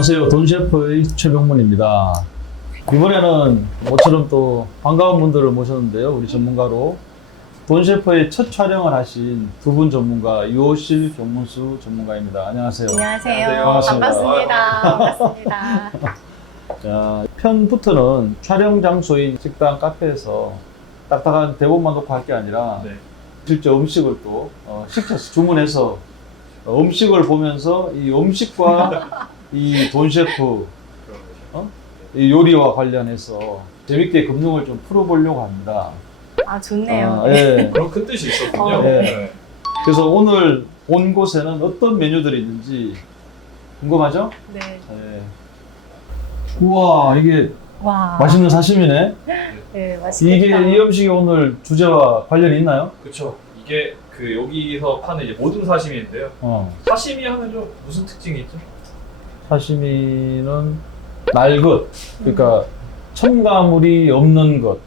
안녕하세요. 돈셰프의 최병문입니다. 이번에는 모처럼 또 반가운 분들을 모셨는데요. 우리 전문가로 돈셰프의 첫 촬영을 하신 두 분 전문가 유호실, 정문수 전문가입니다. 안녕하세요. 안녕하세요. 반갑습니다. 반갑습니다. 자, 편부터는 촬영 장소인 식당, 카페에서 딱딱한 대본만 놓고 할 게 아니라 네. 실제 음식을 또 시켜서 주문해서 음식을 보면서 이 음식과 이 돈셰프 이 요리와 관련해서 재밌게 금융을 좀 풀어보려고 합니다. 아, 좋네요. 예. 그런 큰 뜻이 있었군요. 네. 네. 그래서 오늘 온 곳에는 어떤 메뉴들이 있는지 궁금하죠? 네. 예. 우와, 이게 와. 맛있는 사시미네. 네, 맛있겠다. 이 음식이 오늘 주제와 관련이 있나요? 그렇죠. 이게 그 여기서 파는 이제 모든 사시미인데요. 사시미 하면 좀 무슨 특징이 있죠? 사시미는 날것, 그러니까 첨가물이 없는 것.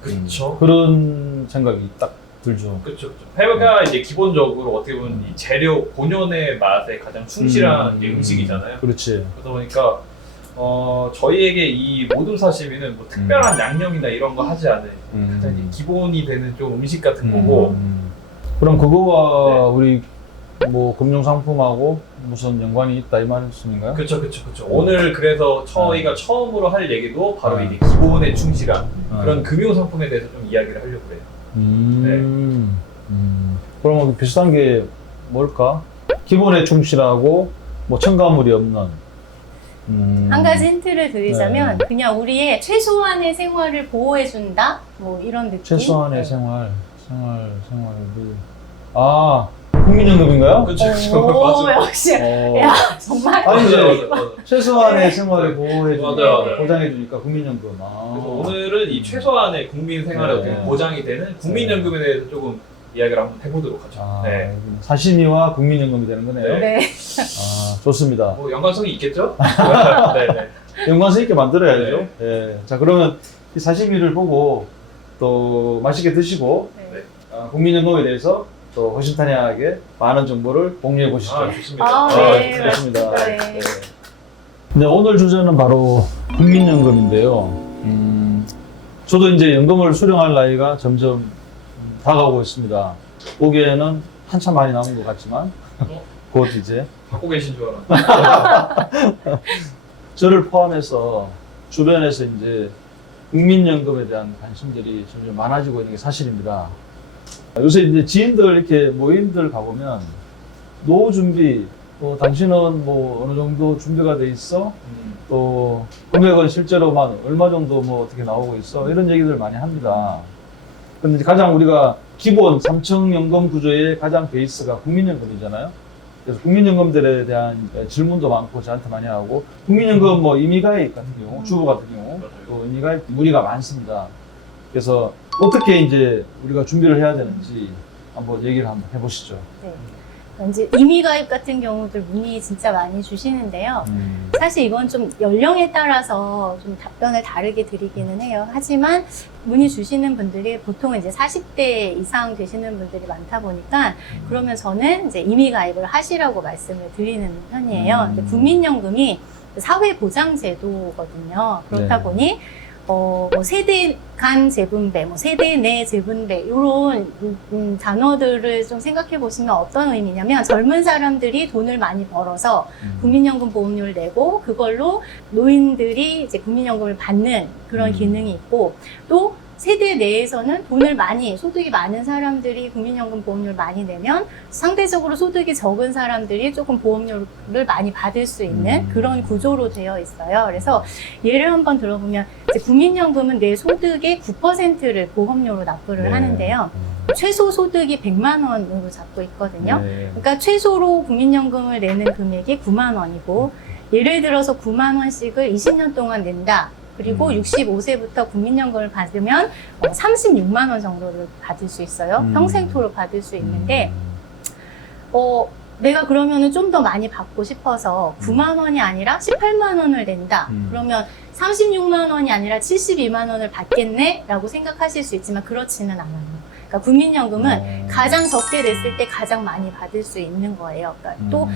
그렇죠. 그런 생각이 딱 들죠. 그렇죠. 회가 이제 기본적으로 어떻게 보면 이 재료 본연의 맛에 가장 충실한 이제 음식이잖아요. 그렇지. 그러다 보니까 저희에게 이 모든 사시미는 뭐 특별한 양념이나 이런 거 하지 않은 가장 이제 기본이 되는 좀 음식 같은 거고. 그럼 그거와 네. 우리 뭐 금융상품하고 무슨 연관이 있다 이 말씀인가요? 그렇죠. 오늘 그래서 저희가 처음으로 할 얘기도 바로 이게 기본에 충실한 그런 금융 상품에 대해서 좀 이야기를 하려고 해요. 그러면 비슷한 게 뭘까? 기본에 충실하고 뭐 첨가물이 없는. 한 가지 힌트를 드리자면 네. 그냥 우리의 최소한의 생활을 보호해준다? 뭐 이런 느낌? 최소한의 생활을. 아, 국민연금인가요? 그렇죠. 오, 맞아요. 역시. 어. 야, 정말. 아니, 맞아요, 이제 맞아요. 최소한의 생활을 보호해주니까, 맞아요. 보장해주니까 국민연금. 그래서 오늘은 이 최소한의 국민 생활에 네. 어떻게 보장이 되는 국민연금에 대해서 조금 이야기를 한번 해보도록 하죠. 아, 네. 사시미와 국민연금이 되는 거네요. 네. 아, 좋습니다. 뭐 연관성이 있겠죠? 네. 연관성 있게 만들어야죠. 예. 자, 그러면 이 사시미를 보고 또 맛있게 드시고 네. 국민연금에 대해서 또 허심탄회하게 많은 정보를 공유해 보시죠. 아, 좋습니다. 아, 네. 좋습니다. 네. 네. 네, 오늘 주제는 바로 국민연금인데요. 저도 이제 연금을 수령할 나이가 점점 다가오고 있습니다. 보기에는 한참 많이 남은 것 같지만 곧 이제 갖고 계신 줄 알았는데. 저를 포함해서 주변에서 이제 국민연금에 대한 관심들이 점점 많아지고 있는 게 사실입니다. 요새 이제 지인들 이렇게 모임들 가보면 노후 준비, 또 당신은 뭐 어느 정도 준비가 돼 있어? 또 금액은 실제로만 얼마 정도 뭐 어떻게 나오고 있어? 이런 얘기들 많이 합니다. 근데 이제 가장 우리가 기본 3층 연금 구조의 가장 베이스가 국민연금이잖아요. 그래서 국민연금들에 대한 질문도 많고 저한테 많이 하고, 국민연금 뭐 임의가입 같은 경우, 주부 같은 경우 또 임의가입 문의가 많습니다. 그래서 어떻게 이제 우리가 준비를 해야 되는지 한번 얘기를 한번 해보시죠. 네. 왠지 임의가입 같은 경우들 문의 진짜 많이 주시는데요. 사실 이건 좀 연령에 따라서 좀 답변을 다르게 드리기는 해요. 하지만 문의 주시는 분들이 보통 이제 40대 이상 되시는 분들이 많다 보니까 그러면 저는 이제 임의가입을 하시라고 말씀을 드리는 편이에요. 근데 국민연금이 사회보장제도거든요. 그렇다 네. 보니 뭐 세대 간 재분배, 뭐 세대 내 재분배 이런 단어들을 좀 생각해 보시면 어떤 의미냐면 젊은 사람들이 돈을 많이 벌어서 국민연금 보험료를 내고 그걸로 노인들이 이제 국민연금을 받는 그런 기능이 있고, 또 세대 내에서는 돈을 많이, 소득이 많은 사람들이 국민연금 보험료를 많이 내면 상대적으로 소득이 적은 사람들이 조금 보험료를 많이 받을 수 있는 그런 구조로 되어 있어요. 그래서 예를 한번 들어보면 이제 국민연금은 내 소득의 9%를 보험료로 납부를 네. 하는데요. 최소 소득이 100만 원으로 잡고 있거든요. 네. 그러니까 최소로 국민연금을 내는 금액이 9만 원이고, 예를 들어서 9만 원씩을 20년 동안 낸다. 그리고 65세부터 국민연금을 받으면 36만 원 정도를 받을 수 있어요. 평생토록 받을 수 있는데, 내가 그러면은 좀 더 많이 받고 싶어서 9만 원이 아니라 18만 원을 낸다. 그러면 36만 원이 아니라 72만 원을 받겠네? 라고 생각하실 수 있지만 그렇지는 않아요. 그러니까 국민연금은 가장 적게 냈을 때 가장 많이 받을 수 있는 거예요. 그러니까 또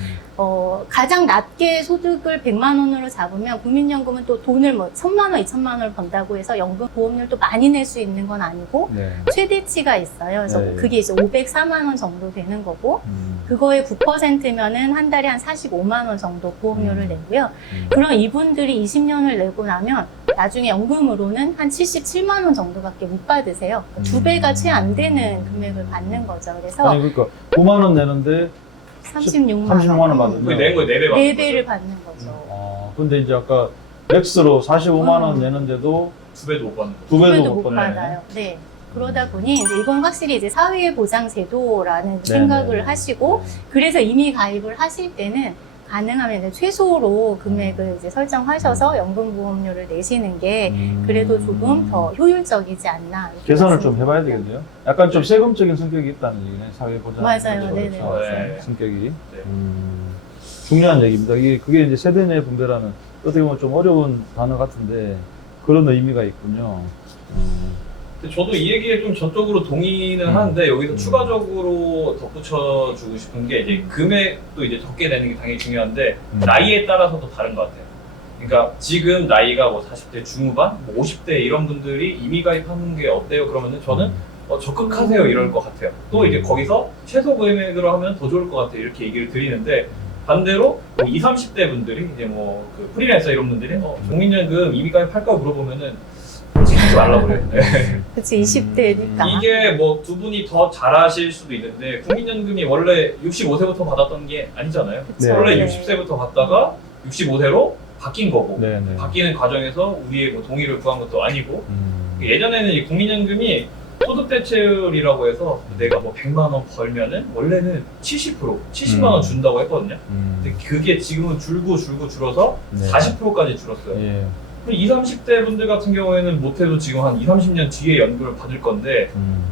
가장 낮게 소득을 100만 원으로 잡으면 국민연금은 또 돈을 뭐 1,000만 원, 2,000만 원을 번다고 해서 연금 보험료를 또 많이 낼 수 있는 건 아니고 네. 최대치가 있어요. 그래서 네. 그게 이제 504만 원 정도 되는 거고 그거의 9%면은 한 달에 한 45만 원 정도 보험료를 내고요. 그럼 이분들이 20년을 내고 나면 나중에 연금으로는 한 77만 원 정도밖에 못 받으세요. 두 배가 채 안 되는 금액을 받는 거죠. 그래서 아니 그러니까 9만 원 내는데 36만 36만 원 원. 받으면 그 낸 거에 4배 받는 네 거죠. 배를 받는 거죠. 근데 이제 아까 맥스로 45만 원 내는데도 2배도 못 받는 거죠. 두 배도 못 못 받네. 받아요. 네. 그러다 보니 이제 이건 확실히 이제 사회보장제도라는 네네. 생각을 하시고 그래서 이미 가입을 하실 때는 가능하면 이제 최소로 금액을 이제 설정하셔서 연금보험료를 내시는 게 그래도 조금 더 효율적이지 않나. 이렇게 계산을 좀 말씀드립니다. 해봐야 되겠네요. 약간 좀 세금적인 성격이 있다는 얘기네. 사회보장 맞아요. 네네. 맞아요. 성격이 네. 중요한 얘기입니다. 그게 이제 세대 내 분배라는 어떻게 보면 좀 어려운 단어 같은데 그런 의미가 있군요. 근데 저도 이 얘기에 좀 전적으로 동의는 하는데 여기서 추가적으로 덧붙여 주고 싶은 게 이제 금액도 이제 적게 내는 게 당연히 중요한데 나이에 따라서도 다른 것 같아요. 그러니까 지금 나이가 뭐 40대 중후반, 뭐 50대 이런 분들이 임의 가입하는 게 어때요? 그러면은 저는 적극하세요 이럴 것 같아요. 또 이제 거기서 최소 금액으로 하면 더 좋을 것 같아요 이렇게 얘기를 드리는데 반대로 뭐 20, 30대 분들이 이제 뭐 그 프리랜서 이런 분들이 국민연금 임의 가입할까 물어보면은 솔직히 하지 말라고 그래요. 네. 그치 20대니까. 이게 뭐 두 분이 더 잘하실 수도 있는데 국민연금이 원래 65세부터 받았던 게 아니잖아요. 네. 원래 네. 60세부터 받다가 65세로 바뀐 거고 네네. 바뀌는 과정에서 우리의 뭐 동의를 구한 것도 아니고 예전에는 이 국민연금이 소득 대체율이라고 해서 내가 뭐 100만 원 벌면은 원래는 70만 원 준다고 했거든요. 근데 그게 지금은 줄어서 네. 40%까지 줄었어요. 예. 20, 30대 분들 같은 경우에는 못해도 지금 한 20, 30년 뒤에 연금을 받을 건데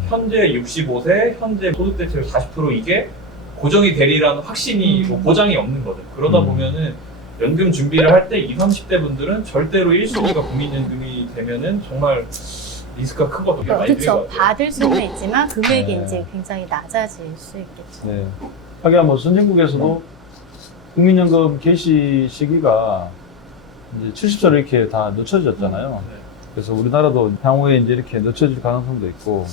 현재 65세, 현재 소득 대체율 40% 이게 고정이 되리라는 확신이 뭐 보장이 없는 거죠. 그러다 보면은 연금 준비를 할 때 20, 30대 분들은 절대로 1순위가 국민연금이 되면은 정말 리스크가 큰 것도 많이 들린 것 그렇죠. 같아요. 받을 수는 있지만 금액이 네. 이제 굉장히 낮아질 수 있겠죠. 네. 하긴 뭐 선진국에서도 국민연금 개시 시기가 이제 70세로 이렇게 다 늦춰졌잖아요. 네. 그래서 우리나라도 향후에 이제 이렇게 늦춰질 가능성도 있고.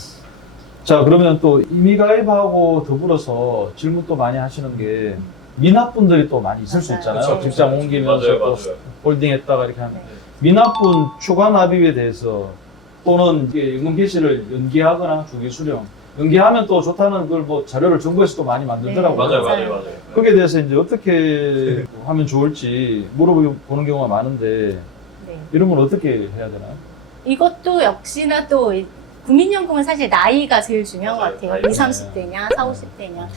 자, 그러면 또 임의가입하고 더불어서 질문 또 많이 하시는 게 미납분들이 또 많이 있을 수 맞아요. 있잖아요. 그쵸, 직장 그쵸. 옮기면서 맞아요, 또 맞아요. 홀딩했다가 이렇게 하는. 네. 미납분 추가 납입에 대해서 또는 이게 연금 개시를 연기하거나 주기 수령 연기하면 또 좋다는 걸 뭐 자료를 정부에서 또 많이 만들더라고요. 네, 맞아요. 거기에 대해서 이제 어떻게 하면 좋을지 물어보는 경우가 많은데 네. 이런 건 어떻게 해야 되나요? 이것도 역시나 또 국민연금은 사실 나이가 제일 중요한 맞아요. 것 같아요. 나이가 20, 30대냐, 40, 50대냐.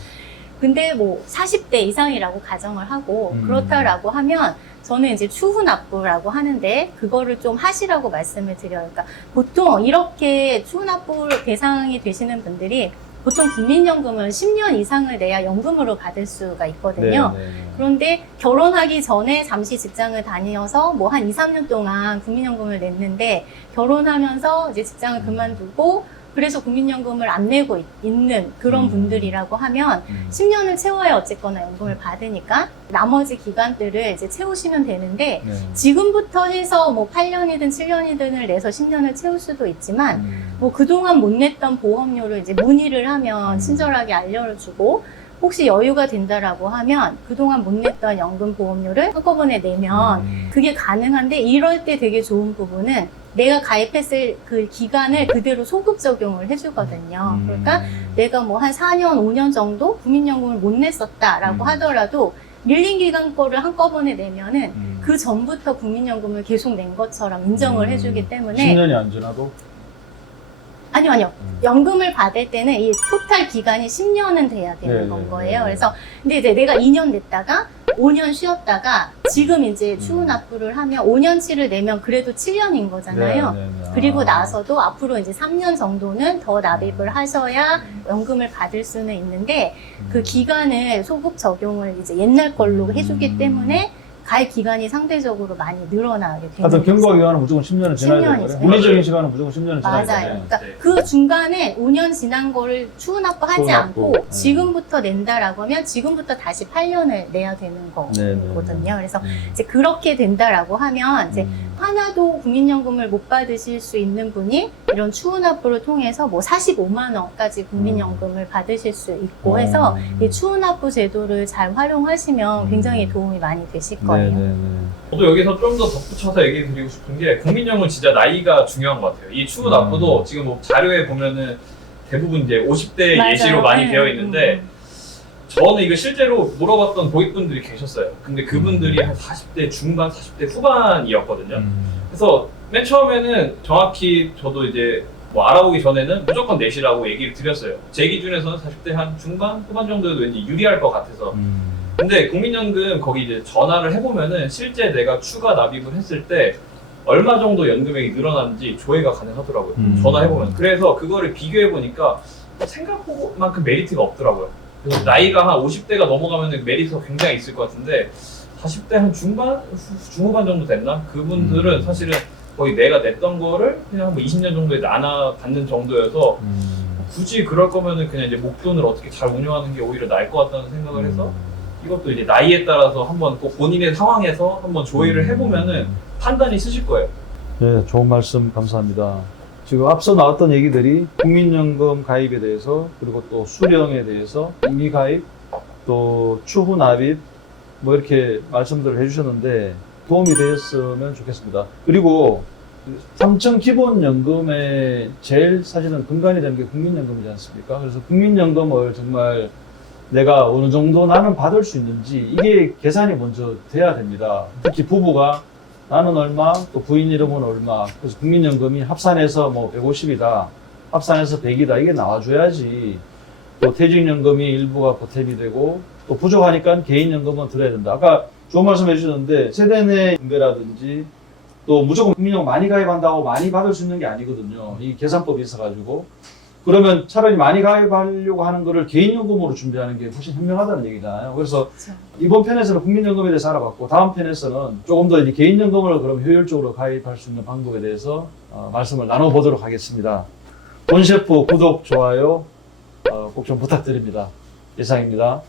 근데 뭐 40대 이상이라고 가정을 하고 그렇다라고 하면 저는 이제 추후 납부라고 하는데 그거를 좀 하시라고 말씀을 드려요. 그러니까 보통 이렇게 추후 납부 대상이 되시는 분들이 보통 국민연금은 10년 이상을 내야 연금으로 받을 수가 있거든요. 네. 그런데 결혼하기 전에 잠시 직장을 다니어서 뭐 한 2, 3년 동안 국민연금을 냈는데 결혼하면서 이제 직장을 그만두고 그래서 국민연금을 안 내고 있는 그런 분들이라고 하면 10년을 채워야 어쨌거나 연금을 받으니까 나머지 기간들을 이제 채우시면 되는데 네. 지금부터 해서 뭐 8년이든 7년이든을 내서 10년을 채울 수도 있지만 뭐 그동안 못 냈던 보험료를 이제 문의를 하면 친절하게 알려주고 혹시 여유가 된다라고 하면 그동안 못 냈던 연금 보험료를 한꺼번에 내면 그게 가능한데 이럴 때 되게 좋은 부분은 내가 가입했을 그 기간을 그대로 소급 적용을 해주거든요. 그러니까 내가 뭐 한 4년, 5년 정도 국민연금을 못 냈었다라고 하더라도 밀린 기간 거를 한꺼번에 내면은 그 전부터 국민연금을 계속 낸 것처럼 인정을 해주기 때문에 10년이 안 지나도? 아니요. 연금을 받을 때는 이 토탈 기간이 10년은 돼야 되는 네, 거예요. 네. 그래서 근데 이제 내가 2년 냈다가 5년 쉬었다가 지금 이제 추후 납부를 하면 5년치를 내면 그래도 7년인 거잖아요. 네. 그리고 나서도 앞으로 이제 3년 정도는 더 납입을 하셔야 연금을 받을 수는 있는데 그 기간을 소급 적용을 이제 옛날 걸로 해주기 때문에 가입 기간이 상대적으로 많이 늘어나게 되는 하여튼 경과 거죠. 기간은 무조건 10년은 지나야 10년이죠. 되는 거예요. 물리적인 시간은 무조건 10년은 지나야 맞아요. 되는 그러니까 네. 그 중간에 5년 지난 거를 추후납부하지 추후납부. 않고 네. 지금부터 낸다라고 하면 지금부터 다시 8년을 내야 되는 네, 거거든요. 그래서 이제 그렇게 된다라고 하면 이제 하나도 국민연금을 못 받으실 수 있는 분이 이런 추후납부를 통해서 뭐 45만 원까지 국민연금을 받으실 수 있고 해서 이 추후납부 제도를 잘 활용하시면 굉장히 도움이 많이 되실 거예요. 저도 여기서 좀 더 덧붙여서 얘기 드리고 싶은 게 국민연금 진짜 나이가 중요한 것 같아요. 이 추후납부도 지금 뭐 자료에 보면은 대부분 이제 50대 맞아요. 예시로 많이 네. 되어 있는데 저는 이거 실제로 물어봤던 고객분들이 계셨어요. 근데 그분들이 한 40대 중반, 40대 후반이었거든요. 그래서 맨 처음에는 정확히 저도 이제 뭐 알아보기 전에는 무조건 내시라고 얘기를 드렸어요. 제 기준에서는 40대 한 중반, 후반 정도에도 왠지 유리할 것 같아서. 근데 국민연금 거기 이제 전화를 해보면은 실제 내가 추가 납입을 했을 때 얼마 정도 연금액이 늘어났는지 조회가 가능하더라고요. 전화해보면. 그래서 그거를 비교해보니까 생각만큼 메리트가 없더라고요. 그래서 나이가 한 50대가 넘어가면 메리트가 굉장히 있을 것 같은데 40대 한 중반? 중후반 정도 됐나? 그분들은 사실은 거의 내가 냈던 거를 그냥 뭐 20년 정도에 나눠 받는 정도여서 굳이 그럴 거면은 그냥 이제 목돈을 어떻게 잘 운영하는 게 오히려 나을 것 같다는 생각을 해서 이것도 이제 나이에 따라서 한번 꼭 본인의 상황에서 한번 조회를 해보면은 판단이 쓰실 거예요. 네, 좋은 말씀 감사합니다. 지금 앞서 나왔던 얘기들이 국민연금 가입에 대해서 그리고 또 수령에 대해서 임의 가입 또 추후 납입 뭐 이렇게 말씀들을 해주셨는데 도움이 되었으면 좋겠습니다. 그리고 3층 기본연금의 제일 사실은 근간이 되는 게 국민연금이지 않습니까? 그래서 국민연금을 정말 내가 어느 정도 나는 받을 수 있는지 이게 계산이 먼저 돼야 됩니다. 특히 부부가 나는 얼마, 또 부인 이름은 얼마. 그래서 국민연금이 합산해서 뭐 150이다, 합산해서 100이다 이게 나와줘야지. 또 퇴직연금이 일부가 보탬이 되고 또 부족하니까 개인연금은 들어야 된다. 아까 좋은 말씀 해주셨는데 세대 내 분배라든지 또 무조건 국민연금 많이 가입한다고 많이 받을 수 있는 게 아니거든요. 이 계산법이 있어가지고. 그러면 차라리 많이 가입하려고 하는 거를 개인연금으로 준비하는 게 훨씬 현명하다는 얘기잖아요. 그래서 그렇죠. 이번 편에서는 국민연금에 대해서 알아봤고 다음 편에서는 조금 더 이제 개인연금을 그럼 효율적으로 가입할 수 있는 방법에 대해서 말씀을 나눠보도록 하겠습니다. 돈 셰프 구독, 좋아요 꼭 좀 부탁드립니다. 이상입니다.